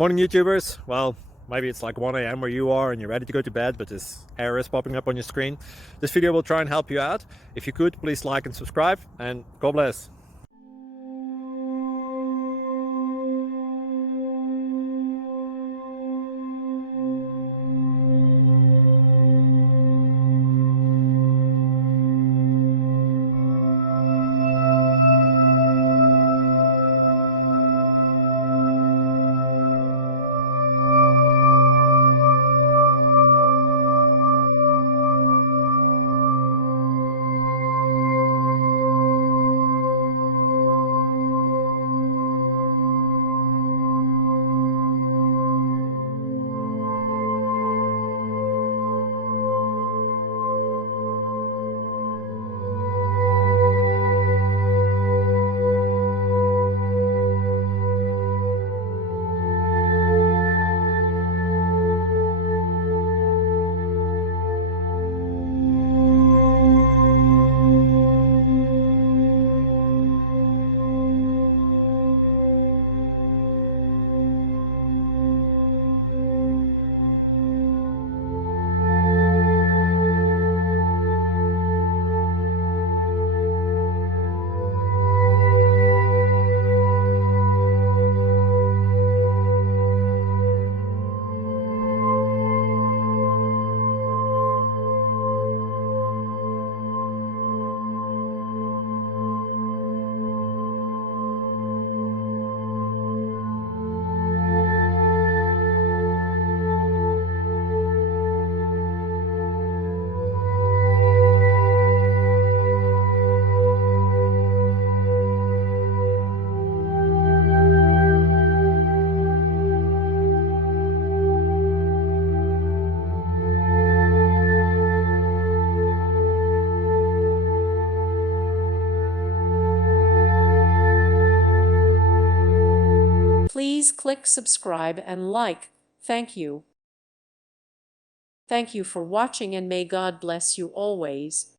Morning YouTubers. Well, maybe it's like 1 a.m. where you are and you're ready to go to bed, but this error is popping up on your screen. This video will try and help you out. If you could, please like and subscribe, and God bless. Please click subscribe and like. Thank you. Thank you for watching, and may God bless you always.